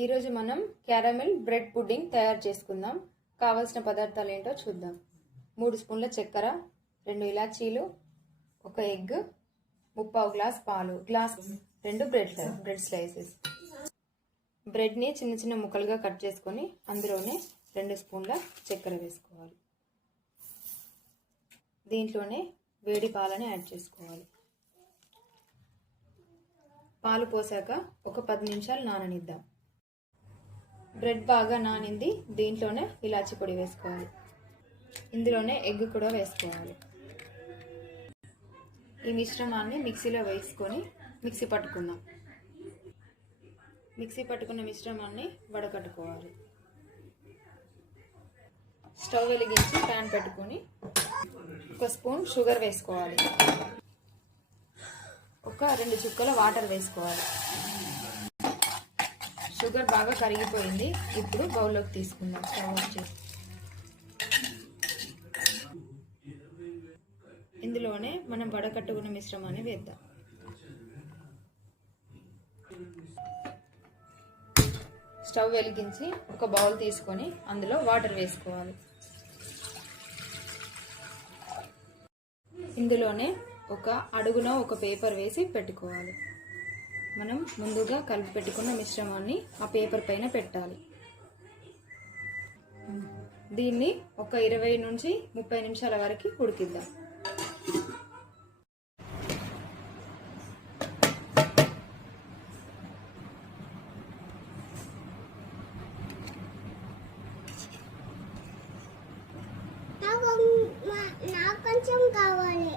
ఈరోజు మనం caramel bread pudding తయారు చేసుకుందాం. కావాల్సిన పదార్థాలు ఏంటో చూద్దాం. 3 స్పూన్ల చక్కెర, 2 ఇలాచీలు, 1 ఎగ్, 3/4 గ్లాస్ పాలు, గ్లాస్ 2 బ్రెడ్ స్లైసెస్. బ్రెడ్ని చిన్న చిన్న ముక్కలుగా కట్ చేసుకొని అందులోనే 2 స్పూన్ల చక్కెర వేసుకోవాలి. దీంట్లోనే వేడి పాలని యాడ్ చేసుకోవాలి. పాలు పోసాక ఒక 10 నిమిషాలు నాననిద్దాం. బ్రెడ్ బాగా నానింది. దీంట్లోనే ఇలాచి పొడి వేసుకోవాలి. ఇందులోనే ఎగ్ కూడా వేసుకోవాలి. ఈ మిశ్రమాన్ని మిక్సీలో వేసుకొని మిక్సీ పట్టుకుందాం. మిక్సీ పట్టుకున్న మిశ్రమాన్ని వడకట్టుకోవాలి. స్టవ్ వెలిగించి ప్యాన్ పెట్టుకొని 1 స్పూన్ షుగర్ వేసుకోవాలి. 2 చుక్కల వాటర్ వేసుకోవాలి. షుగర్ బాగా కరిగిపోయింది. ఇప్పుడు బౌల్లోకి తీసుకుందాం. స్టవ్ ఆఫ్ చేసి ఇందులోనే మనం వడకట్టుకున్న మిశ్రమాన్ని వేద్దాం. స్టవ్ వెలిగించి ఒక బౌల్ తీసుకొని అందులో వాటర్ వేసుకోవాలి. ఇందులోనే అడుగున ఒక పేపర్ వేసి పెట్టుకోవాలి. మనం ముందుగా కలిపి పెట్టుకున్న మిశ్రమాన్ని ఆ పేపర్ పైన పెట్టాలి. దీన్ని ఒక 20 నుంచి 30 నిమిషాల వరకు ఉడికిద్దాం. నాకు కొంచెం కావాలి.